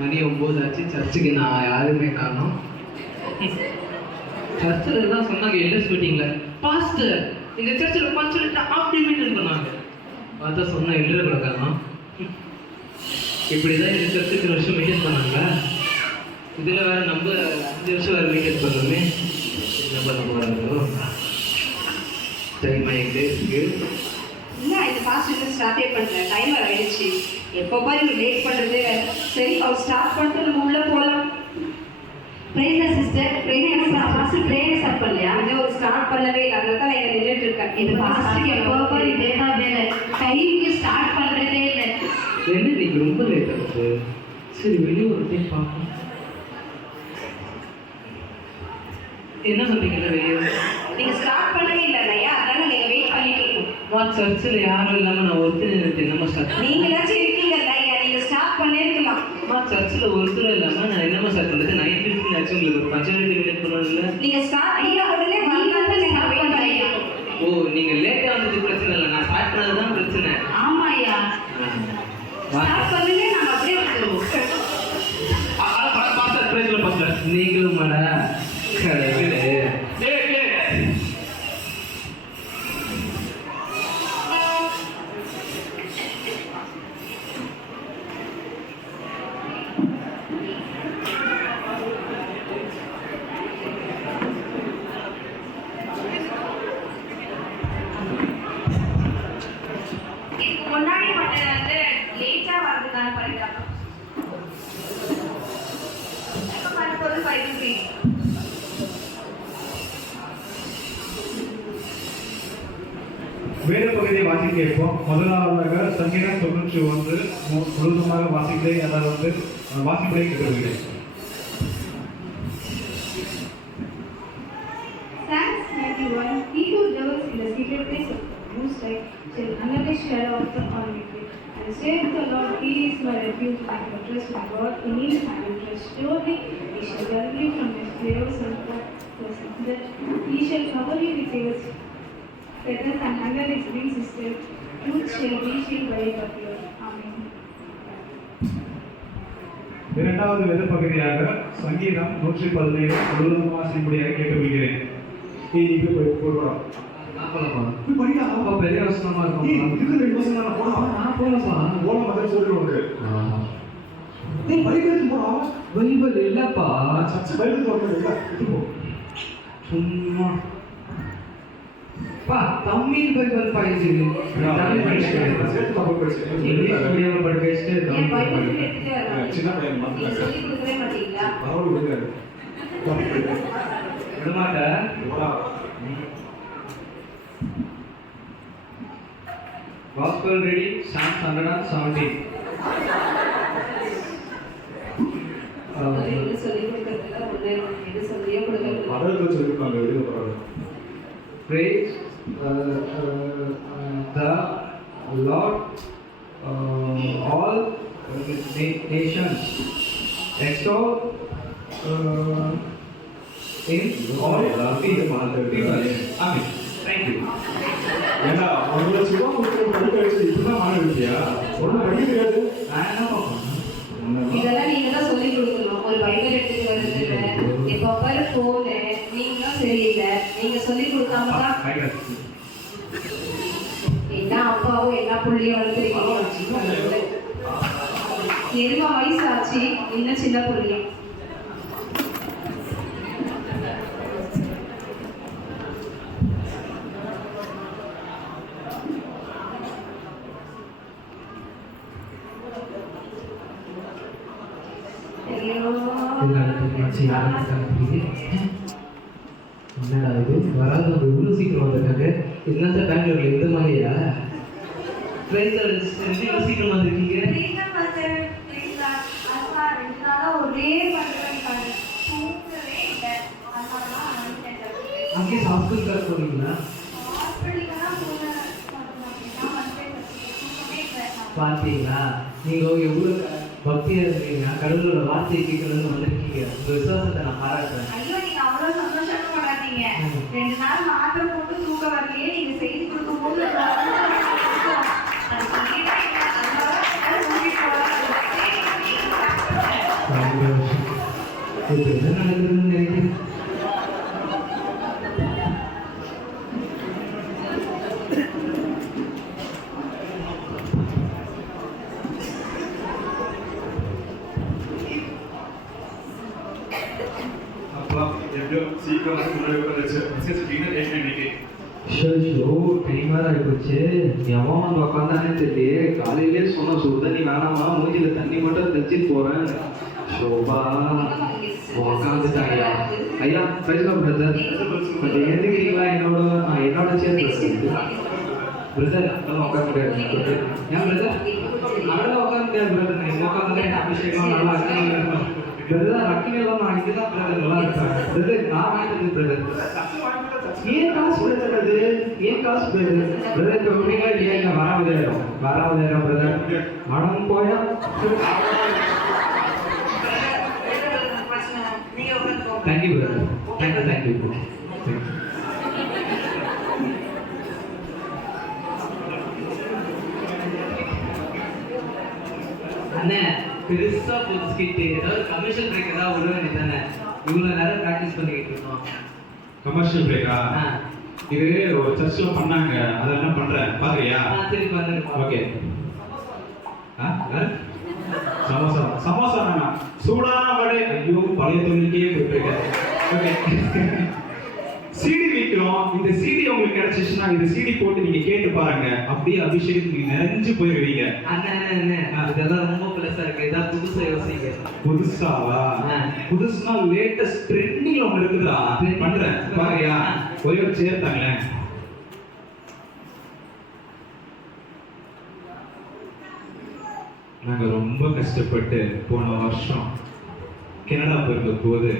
மணி 9 ஆச்சு. சர்ச்சுக்கு நான் யாருமே காணோம். சர்ச்சில் எல்லாம் சொன்னாங்க எல்எஸ் மீட்டிங்கில், பாஸ்டர் இந்த சர்ச்சில் பஞ்சலிட்டா அப்படி மீட்டிங் பண்ணாங்க. பார்த்தா சொன்ன எழுத கூட காணோம். இப்படிதான் இந்த சர்ச்சுக்கு வருஷம் மெயின்டைன் பண்ணாங்க. இதில் வேற நம்ம 5 வருஷம் வேறு மெயின்டைன் பண்ணுறோமே. என்ன பண்ண போகிறாங்களோ டைம் ஆகிட்டு இருக்கு. இல்லை இந்த ஃபாஸ்ட் இன்னும் ஸ்டார்ட்டே பண்ணல, டைமர் ஆயிடுச்சு. எப்போ பாரு இவர் லேட் பண்ணுறதே வேறு. சரி அவர் ஸ்டார்ட் பண்ணிட்டு நம்ம உள்ளே போகலாம். Prayer sister, prayer fast prayer start பண்ணலையா? அது ஒரு ஸ்டார்ட் பண்ணவே இல்லை, அதில் தான் நான் நின்றுட்டு இருக்கேன். இது ஃபாஸ்ட்டுக்கு எப்போ பாரு இதே தான் வேலை, டைமுக்கு ஸ்டார்ட் பண்ணுறதே இல்லை. என்ன இன்னைக்கு ரொம்ப லேட் ஆகுது. சரி வெளியே ஒரு டைம் பார்ப்போம். என்ன சொல்றீங்கல்ல வெளியே நீங்கள் ஸ்டார்ட் பண்ணவே இல்லை இல்லையா? அதனால நீங்கள் வெயிட் பண்ணிட்டு இருக்கோம். சர்ச்சில் யாரும் இல்லாமல் நான் ஒருத்தர் என்னம்மா ஸ்டார்ட் நீங்களாச்சும் இருக்கீங்க இல்லையா? நீங்கள் ஸ்டார்ட் பண்ணிருக்கலாம். சர்ச்சில் ஒருத்தர் இல்லாமல் நான் என்னம்மா ஸ்டார்ட் பண்ணுறது? 9:15 ஆச்சு. உங்களுக்கு ஒரு 15 மினிட் பண்ணல. நீங்கள் ஸ்டார்ட் ஐயா உடனே வந்தால் தான் நீங்கள் வெயிட் பண்ணிருக்கோம். ஓ நீங்கள் லேட்டாக வந்தது பிரச்சனை இல்லை, நான் ஸ்டார்ட் பண்ணது தான் பிரச்சனை. ஆமாம் ஐயா, ஸ்டார்ட் பண்ணுங்க, நம்ம அப்படியே வந்துடுவோம். நீங்களும் மட கடவுளே. முன்னாடி மட்டும் வந்து லேட்டா வரதுக்கான பரிதாபம். மறுபொருள் 5 rupees. வேத பகுதியை வாசிக்க கேட்போம். முதலாவதாக சங்கீதம் 91 முழுவதுமாக வாசிக்க அதாவது வாசிப்பதை கேட்கிறேன். Psalms 91. He who dwells in the secret place of the Most High shall under the shadow of the Almighty. And say to the Lord, He is my refuge and my trust, my God, in Him I will trust. Surely He shall deliver you from His fears and that He shall cover you with His feathers, and under His wings His truth shall reach you by the Lord. Amen. இரண்டாவது வேத பகுதியாக சங்கீதம் 117 முழுவதும் வாசிக்கும்படியாக கேட்டுக்கொள்கிறேன். போடுறோம். பெரிய வசனமா இருக்கும். நான் போலப்பா பைபிள் இல்லப்பா. சும்மா தமிழ் பைபிள் படிச்சு இங்கிலீஷ் மீடியம் படிச்சு என் பைபிள் எடுத்துட்டே வரலாம். நீங்க சொல்லி கொடுக்கவே மாட்டீங்களா? விடமாட்ட. Gospel reading Psalm 117. சொல்லி கொடுக்கறதுல ஒண்ணு எது சொல்லியே கொடுக்கறது. Praise the Lord, all nations. Extol in all people. Amen. Thank you. ஏன்னா அவங்கள சும்மா படிக்க வச்சு இப்பதான் மாற இருக்கியா? ஒன்றும் படிக்க தெரியாது. இதெல்லாம் நீங்க தான் சொல்லி கொடுக்கணும். ஒரு பைபிள் எடுத்துட்டு வருது இல்லை, இப்போ பாரு போனு, நீங்களும் சரியில்லை. நீங்க சொல்லி கொடுக்காம தான் என்ன அப்பாவும் எல்லா புள்ளியும் வளர்த்துருக்கீங்க. எருவா வயசு ஆச்சு, இன்னும் சின்ன புள்ளியும். என்னடா இது வராது, இவ்வளோ சீக்கிரம் வந்திருக்காங்க. என்னத்த பெங்களூர்ல இந்த மாதிரியா இவ்வளோ சீக்கிரம் வந்திருக்கீங்க? அங்கே ஹாஸ்பிட்டல் போறீங்களா? பார்த்தீங்களா, நீங்க எவ்வளோ பக்தியா இருக்கீங்க, கடவுளோட வார்த்தையை கேட்கணும்னு வந்திருக்கீங்க. உங்க விசுவாசத்தை நான் பாராட்டுறேன். ஐயோ நீங்க அவ்வளவு சந்தோஷமா பண்ணாதீங்க. 2 நாள் மாத்திரை போட்டு தூக்க வரலையே, நீங்க செய்தி கொடுக்கும் போது அது சொல்லிட்டே இப்போ என்ன நடக்குதுன்னு நினைக்கிறேன். அப்பா எப்படியோ சீக்கிரம் வந்து முன்னாடி உட்காந்துச்சு மெசேஜ் டீனர் லேட் இன்னைக்கு ஷோ டைம் வேறு ஆகிப்போச்சு. எவன் வந்து உக்காந்தானே தெரியல. காலையிலே சொன்ன சுடு தண்ணி வேணாமா, மூஞ்சில தண்ணி மட்டும் தெச்சிட்டு போறேன். ஷோபா உக்காந்துட்டாங்க. ஐயா பேசலாம் பிரதர், கொஞ்சம் எழுந்துக்கிறீங்களா? என்னோட சேர்த்து பிரதர் அதெல்லாம் உட்கார முடியாது. ஏன் பிரதர் அதெல்லாம் உட்கார முடியாது பிரதர். நான் இங்கே உட்காந்துட்டேன். அபிஷேகம் நல்லா இருக்கு பிரதர். அக்கிலாம் நான் இங்கே தான் பிரதர் நல்லா இருக்கேன் பிரதர். நான் வாங்கிட்டு பிரதர். ஏன் காசு பிரதர்? ஏன் காசு பிரதர்? பிரதர் இப்போ எப்படிங்களா இல்லையா? இல்லை வராவதாயிரம் பிரதர். மனம் போயா தேங்க்யூ பிரதர். தேங்க்யூ. அண்ணே பெருசா புதுக்கிட்டு ஏதாவது கமர்ஷியல் பிரேக் ஏதாவது விட வேண்டியதானே? இவ்வளோ நேரம் ப்ராக்டிஸ் பண்ணிக்கிட்டு இருக்கோம். கமர்ஷியல் பிரேக்கா? இது ஒரு சர்ச்சில் பண்ணாங்க, அதை என்ன பண்றேன் பாக்குறியா? சரி பண்ணுங்க. ஓகே. சமோசா சமோசா வேணாம், சூடான வடை. ஐயோ பழைய தொழிலுக்கே போயிட்டு. ஓகே. சிடி விற்கிறோம். இந்த சிடி உங்களுக்கு கிடைச்சிச்சுன்னா இந்த சிடி போட்டு நீங்க கேட்டு பாருங்க, அப்படியே அபிஷேகத்துக்கு நீங்க நிறைஞ்சு போயிருவீங்க. அண்ணே இதெல்லாம் ரொம்ப பிளஸா இருக்கு. ஏதாவது புதுசா யோசிங்க. புதுசாவா? புதுசுனா லேட்டஸ்ட் ட்ரெண்டிங்ல ஒன்று இருக்குதா? பண்றேன் பாருயா. ஒரே ஒரு சேர்த்தாங்களேன். நாங்க ரொம்ப கஷ்டப்பட்டு போன வருஷம் கனடா போயிருந்த போது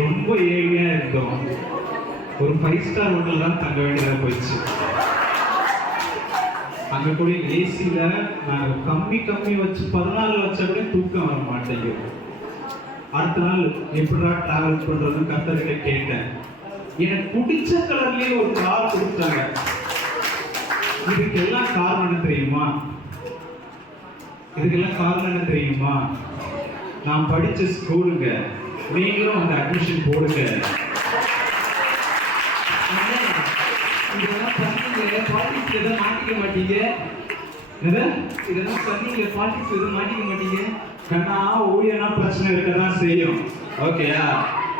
ரொம்ப ஏழையா இருந்தோம். ஒரு 5 ஸ்டார் ஹோட்டல் தான் தங்க வேண்டியதா போயிடுச்சு. அங்க கூட ஏசில நாங்க கம்மி வச்சு 14 லட்சம் கூட தூக்கம் வர மாட்டேங்குது. அடுத்த நாள் எப்படா டிராவல் பண்றதுன்னு கர்த்தர்கிட்ட கேட்டேன். எனக்கு பிடிச்ச கலர்லயே ஒரு கார் கொடுத்தாங்க. இதுக்கெல்லாம் காரணம் என்ன தெரியுமா? நான் படிச்ச ஸ்கூலுங்க. நீங்களும் அந்த அட்மிஷன் போடுங்க. இதெல்லாம் பண்ணீங்க பாலிடிக்ஸ் எதுவும் மாட்டிக்க மாட்டீங்க? இதெல்லாம் பண்ணீங்க பாலிடிக்ஸ் எதுவும் மாட்டிக்க மாட்டீங்க? கண்ணா ஊழியனா பிரச்சனை இருக்கதான் செய்யும். ஓகேயா?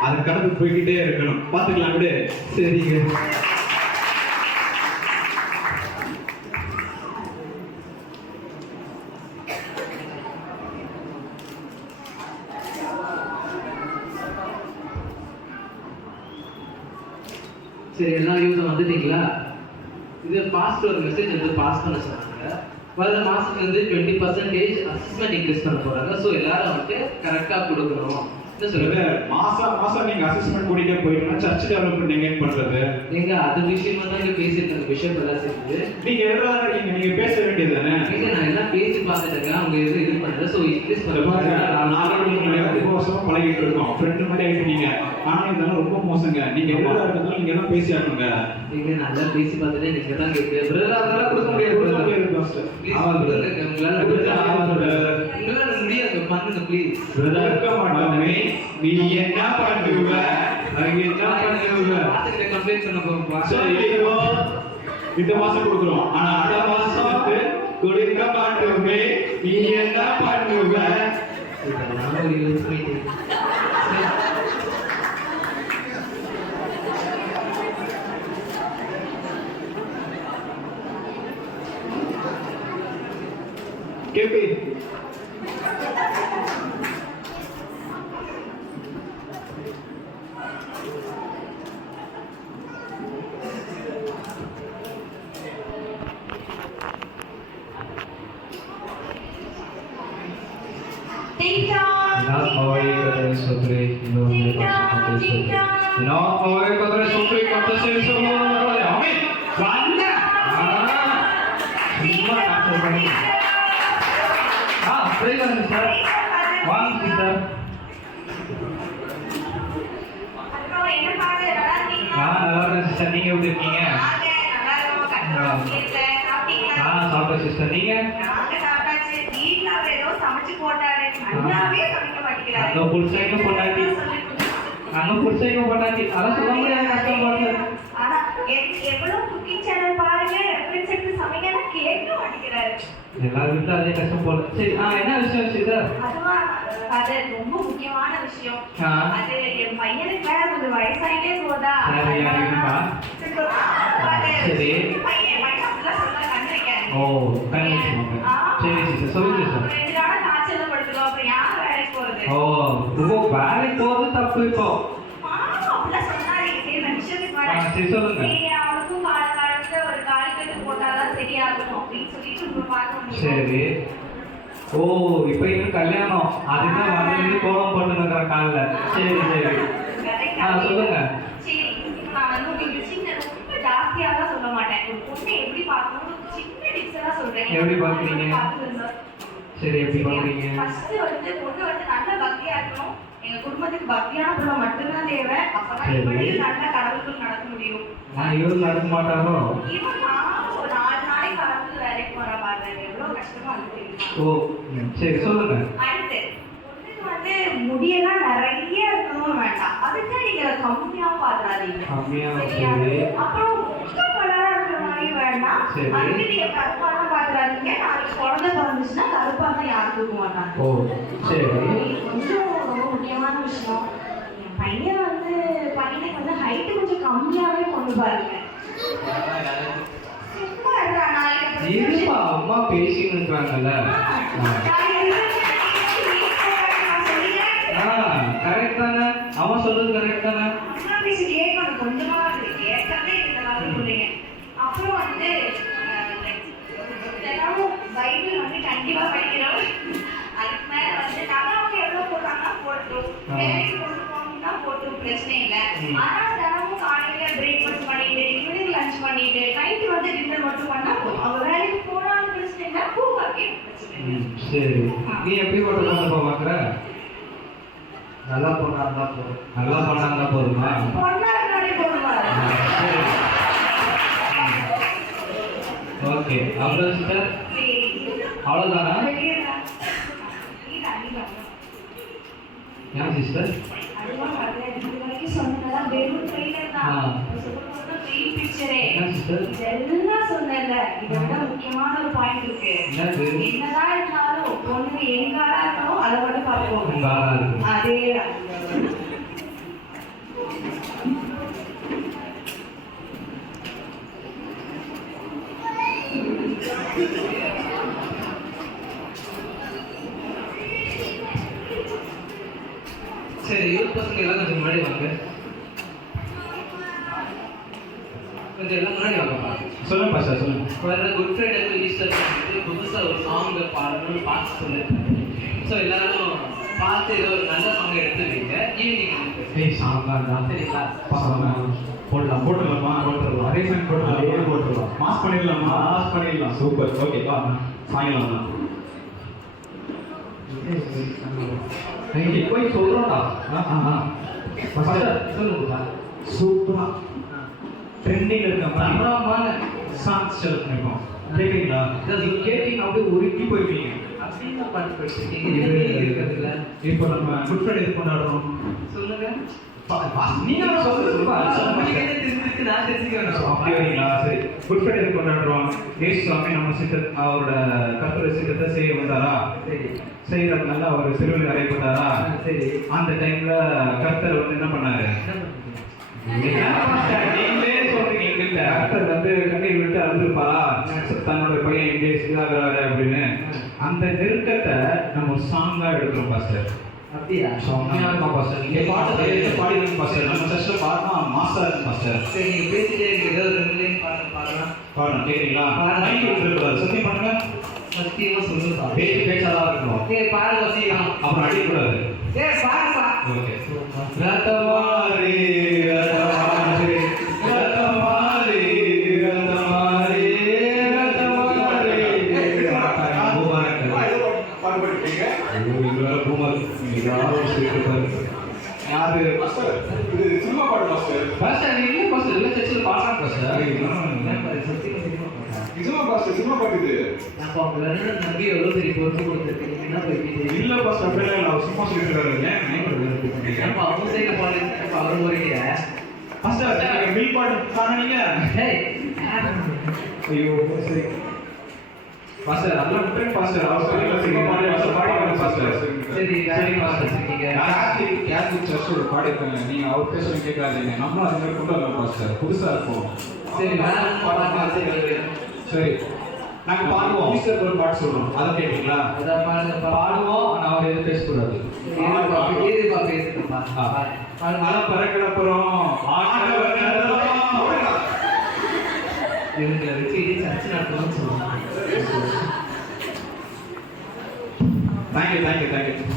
அது கடந்து போய்கிட்டே இருக்கணும். பாத்துக்கலாம் விடு. சரிங்க. சரி எல்லா யூஸும் வந்துட்டீங்களா? இது பாஸ்ட் ஒரு மெசேஜ் வந்து பாஸ் பண்ண சொன்னாங்க. வர மாதத்துக்கு வந்து 20% அசஸ்மெண்ட் இன்க்ரீஸ் பண்ண போகிறாங்க. ஸோ எல்லாரும் வந்துட்டு கரெக்டாக கொடுக்கணும். என்ன சொல்லுங்க, மாசம் நீங்க அசஸ்மெண்ட் கூட்டிட்டே போயிட்டோம்னா சர்ச் டெவலப்மெண்ட் எங்க பண்றது? நீங்க அது விஷயமா தான் இங்க பேசிட்டு இருக்க விஷயம் எல்லாம் சேர்ந்து நீங்க எவ்வளவு இருக்கீங்க? நீங்க பேச வேண்டியது தானே? நீங்க நான் எல்லாம் பேசி பார்த்துட்டேங்க. அவங்க எதுவும் இது பண்றது. ஸோ இன்க்ரீஸ் பண்ண பாருங்க, ரொம்ப வருஷமா பழகிட்டு இருக்கோம். ஃப்ரெண்டு மாதிரி ஆயிட்டீங்க. ஆனா இதெல்லாம் ரொம்ப மோசங்க. நீங்க எவ்வளவு இருக்கிறதால நீங்க எல்லாம் பேசி ஆகணுங்க. நீங்க நல்லா பேசி பார்த்துட்டு நீங்க தான் கேட்குறீங்க. பிரதர் அதெல்லாம் கொடுக்க முடியாது. உங்களால முடியாது. பண்ணுங்க ப்ளீஸ். இருக்க மாட்டோமே. நீ என்ன பண்ணுவ? கம்ப்ளைண்ட் பண்ண போறோம். இந்த மாசம் கொடுக்குறோம். ஆனா அடுத்த மாசம் வந்து கொடுக்க மாட்டோமே. நீ என்ன பண்ணுவ? இதெல்லாம் ஒரு யூஸ் பண்ணி கேப்பி நீங்க எப்படி இருக்கீங்க? சாப்பிட்ட சிஸ்டர். நீங்க சமைச்சு போட்டாரு நல்லாவே சமைக்க மாட்டேங்கிறாரு அங்க புடிச்சைங்க பொண்டாட்டி அங்க புடிச்சைங்க பொண்டாட்டி அதான் சொல்ல முடியாது கஷ்டம் பாருங்க. ஆனா எவ்வளவு குக்கிங் சேனல் பாருங்க ரெஃபரன்ஸ் எடுத்து சமைக்க கேட்க மாட்டேங்கிறாரு. எல்லா வீட்டுல அதே கஷ்டம் போல. சரி என்ன விஷயம் சீதா? அதுவா அது ரொம்ப முக்கியமான விஷயம். அது என் பையனுக்கு வேற கொஞ்சம் வயசாயிட்டே போதா. சரி பையன் அப்படிலாம் சொல்ல கண்டிருக்கேன். ஓ கண்டிப்பாங்க. சரி சரி சொல்லுங்க சார். 2 நாளா காய்ச்சல படுத்துறோம். அப்புறம் யார் வேலைக்கு போறது? ஓ வேலைக்கு போறது தப்பு இப்போ. அப்படிலாம் சொன்னாரு. சரி நான் விஷயத்துக்கு வரேன். சரி சொல்லுங்க. சரி அவனுக்கும் காலத்துல ஒரு காய்கறி போட்டாதான் சரியாகும் அப்படின்னு சொல்லிட்டு நம்ம பார்க்க முடியும். சரி ஓ இப்போ இன்னும் கல்யாணம் அதுதான் வந்து கோலம் போட்டுருக்கிற காலில். சரி சரி சொல்லுங்க. சரி இப்போ நான் வந்து உங்களுக்கு சின்ன ரொம்ப ஜாஸ்தியாலாம் சொல்ல மாட்டேன். ஒரு பொண்ணை எப்படி பார்க்கணும்னு சின்ன டிப்ஸ் எல்லாம் சொல்றேன். எப்படி பார்க்குறீங்க? சரி எப்படி பார்க்குறீங்க? ஃபர்ஸ்ட் வந்து பொண்ணு வந்து நல்ல பக்தியா இருக்கணும். எங்க குடும்பத்துக்கு பக்தியான பொண்ணு மட்டும்தான் தேவை. அப்பதான் இப்படியும் நல்ல கடவுளுக்குள் நடக்க முடியும். இவரு நடக்க மாட்டாரோ? இவன் நான் ஒரு 4 நாளைக்கு கடவுள் வேலைக்கு போற பாருங்க. எவ்வளவு கஷ்டமா இருக்கு. ஓ சரி சொல்லுங்க. அடுத்து பொண்ணுக்கு வந்து முடியெல்லாம் நிறைய இருக்கணும் வேண்டாம். அதுக்கு நீங்க கம்மியா பாத்துறாதீங்க. கம்மியா சரியா? சரி. அப்புறம் ரொம்ப கலரா இருக்கிற மாதிரி வேண்டாம். சரி. அதுக்கு நீங்க கருப்பாலாம் பாத்துறாதீங்க. நாளைக்கு குழந்தை பிறந்துச்சுன்னா கருப்பா தான் யாரும் தூக்க மாட்டாங்க. ஓ சரி கொஞ்சம் ரொம்ப முக்கியமான விஷயம். என் பையன் வந்து பையனுக்கு வந்து ஹைட் கொஞ்சம் கம்மியாவே கொண்டு பாருங்க. சும்மா இருக்கா நாளைக்கு இருப்பா அம்மா பேசின்னு இருக்காங்கல்ல. கரெக்ட் தானே அவன் சொல்றது கரெக்ட் தானே. அப்புறம் வந்து பைபிள் வந்து கண்டிப்பா படிக்கிறோம். அதுக்கு மேல வந்து நகாவுக்கு எவ்வளவு போடுறாங்கன்னா போட்டோம், வேலைக்கு கொண்டு போகணும்னா போட்டோம், பிரச்சனை இல்லை. ஆனா தினமும் காலையில பிரேக்ஃபாஸ்ட் பண்ணிட்டு ஈவினிங் லஞ்ச் பண்ணிட்டு நைட்டு வந்து டின்னர் மட்டும் பண்ணா போதும். அவங்க வேலைக்கு போனாலும் பிரச்சனை இல்லை, பூவாக்கே பிரச்சனை இல்லை. சரி நீ எப்படி போட்டு கொண்டு போக மாட்டேற? நல்லா பொண்ணா இருந்தா போதும். நல்லா பண்ணாங்க போதுமா? பொண்ணா இருந்தாலே போடுவாரு. ஓகே அவ்வளோ சிஸ்டர் சரி அவ்வளோதானா? வெளியேடா. ஏன் சிஸ்டர்? அதுவும் அது இது வரைக்கும் சொன்னதெல்லாம் வெறும் ட்ரெய்லர் தான். சொல்லும்போது ட்ரெயில் பிக்சரே. என்ன சிஸ்டர்? இதெல்லாம் சொன்னேன்ல, இதை விட முக்கியமான ஒரு பாயிண்ட் இருக்கு. என்னது? என்னதான் இருந்தாலும் பொண்ணு எங்காடா இருக்கணும் அதை மட்டும் பார்ப்போம். உங்க ஆளா இருக்கு. அதேதான். சரி யூத் பசங்க எல்லாம் கொஞ்சம் முன்னாடி வாங்க. கொஞ்சம் எல்லாம் முன்னாடி வாங்கப்பா. சொல்லுங்க பாஸ்டர் சொல்லுங்க. வர குட் ஃப்ரைடேக்கு ஈஸ்டர் வந்து புதுசாக ஒரு சாங் பாடணும்னு பார்த்து சொல்லியிருக்காங்க. ஸோ எல்லாரும் பார்த்து ஏதோ ஒரு நல்ல சாங் எடுத்துருவீங்க. ஈவினிங் சாங்கா சரிங்களா? போடலாம் போட்டுடலாமா? போட்டுடலாம். அரேஞ்ச்மெண்ட் போட்டுடலாம். போட்டுடலாம். மாஸ் பண்ணிடலாமா? மாஸ் பண்ணிடலாம். சூப்பர். ஓகே வா சாயங்காலம் போய் சொல்றோம்டா. சொல்லுங்கப்பா. சூப்பரா ட்ரெண்டிங்ல இருக்க தரமான சாங்ஸ் செலக்ட் பண்ணிருக்கோம். கேக்குறீங்களா? நீங்க கேட்டீங்க அப்படியே உருக்கி போயிருக்கீங்க. அப்படின்னு பாட்டு படிச்சிருக்கீங்க. இப்போ நம்ம குட் ஃப்ரைடே கொண்டாடுறோம். சொல்லுங்க. நீங்க சொல்லுங்க. நான் தெரிஞ்சுக்கிறேன். அப்படி வரீங்களா? சரி குட் ஃப்ரைடே கொண்டாடுறோம். இயேசு சுவாமி நம்ம சித்தத்தை அவரோட கர்த்தருடைய சித்தத்தை செய்ய வந்தாரா? சரி செய்யறதுனால அவர் சிலுவையில் அறையப்பட்டாரா? சரி அந்த டைம்ல கர்த்தர் வந்து என்ன பண்ணாரு? நீங்களே சொல்றீங்க எங்கிட்ட கர்த்தர் வந்து கண்ணீர் விட்டு அழுதுருப்பாரா தன்னோட பையன் இங்கே சிதாகிறாரு அப்படின்னு. அந்த நெருக்கத்தை நம்ம சாங்கா எடுக்கிறோம் பாஸ்டர். அப்படியா? பாஸ்டர் நீங்க பாட்டு பாடிடுங்க பாஸ்டர். நம்ம சர்ச்ல பாடினா மாசா இருக்கு பாஸ்டர். சரி நீங்க பேசிட்டே இருக்கு. ஏதோ 2 லைன் பாடலாம். பாடணும் கேட்குறீங்களா? மைக் விட்டுருக்கூடாது. சத்தியம் பண்ணுங்க. சத்தியமா சொல்லுங்க. பேச்சாதான் இருக்கணும். பாருங்க சத்தியம். அப்புறம் அடிக்கக்கூடாது. பாருப்பா. ஓகே. ரத்தமாரி ரத்தமாரி ரத்தமாரி ரத்தமாரி பாஸ்டர் சினிமா பாட்டு இது அப்போ அவங்க வேணும் நம்பி எவ்வளோ பெரிய பொறுப்பு கொடுத்துருக்கு என்ன போய் இல்ல பாஸ்டர் அப்படியே இல்லை அவர் சும்மா சொல்லிட்டு இருக்காரு ஏன் அப்போ அவங்க சைடில் பாருங்க அப்போ அவர் போறீங்க பாஸ்டர் மில் பாட்டு காணீங்க ஐயோ சரி பாஸ்டர் அதெல்லாம் விட்டுருங்க பாஸ்டர் அவர் சொல்லி சினிமா பாட்டு பாடி பாஸ்டர் சரி வேலைக்கு பார்த்துருக்கீங்க கேத்லிக் சர்ச்சோட பாடிருக்காங்க நீங்க அவர் பேசுறது கேட்காதீங்க நம்மளும் அது மாதிரி கொண்டு வரலாம் பாஸ்டர் புதுசா இருக்கும் சரி வேணாம் பாட்டு சரி நாங்க பாடுவோம் ஈஸ்டர் ஒரு பாட்டு சொல்றோம் அதை கேட்டீங்களா அதான் பாடுங்க பாடுவோம் ஆனா அவர் எதுவும் பேசக்கூடாது பேசுங்கப்பா மழை பறக்கிறப்புறம் இவங்களை வச்சு சர்ச்சை நடத்தணும்னு சொல்லுவாங்க தேங்க்யூ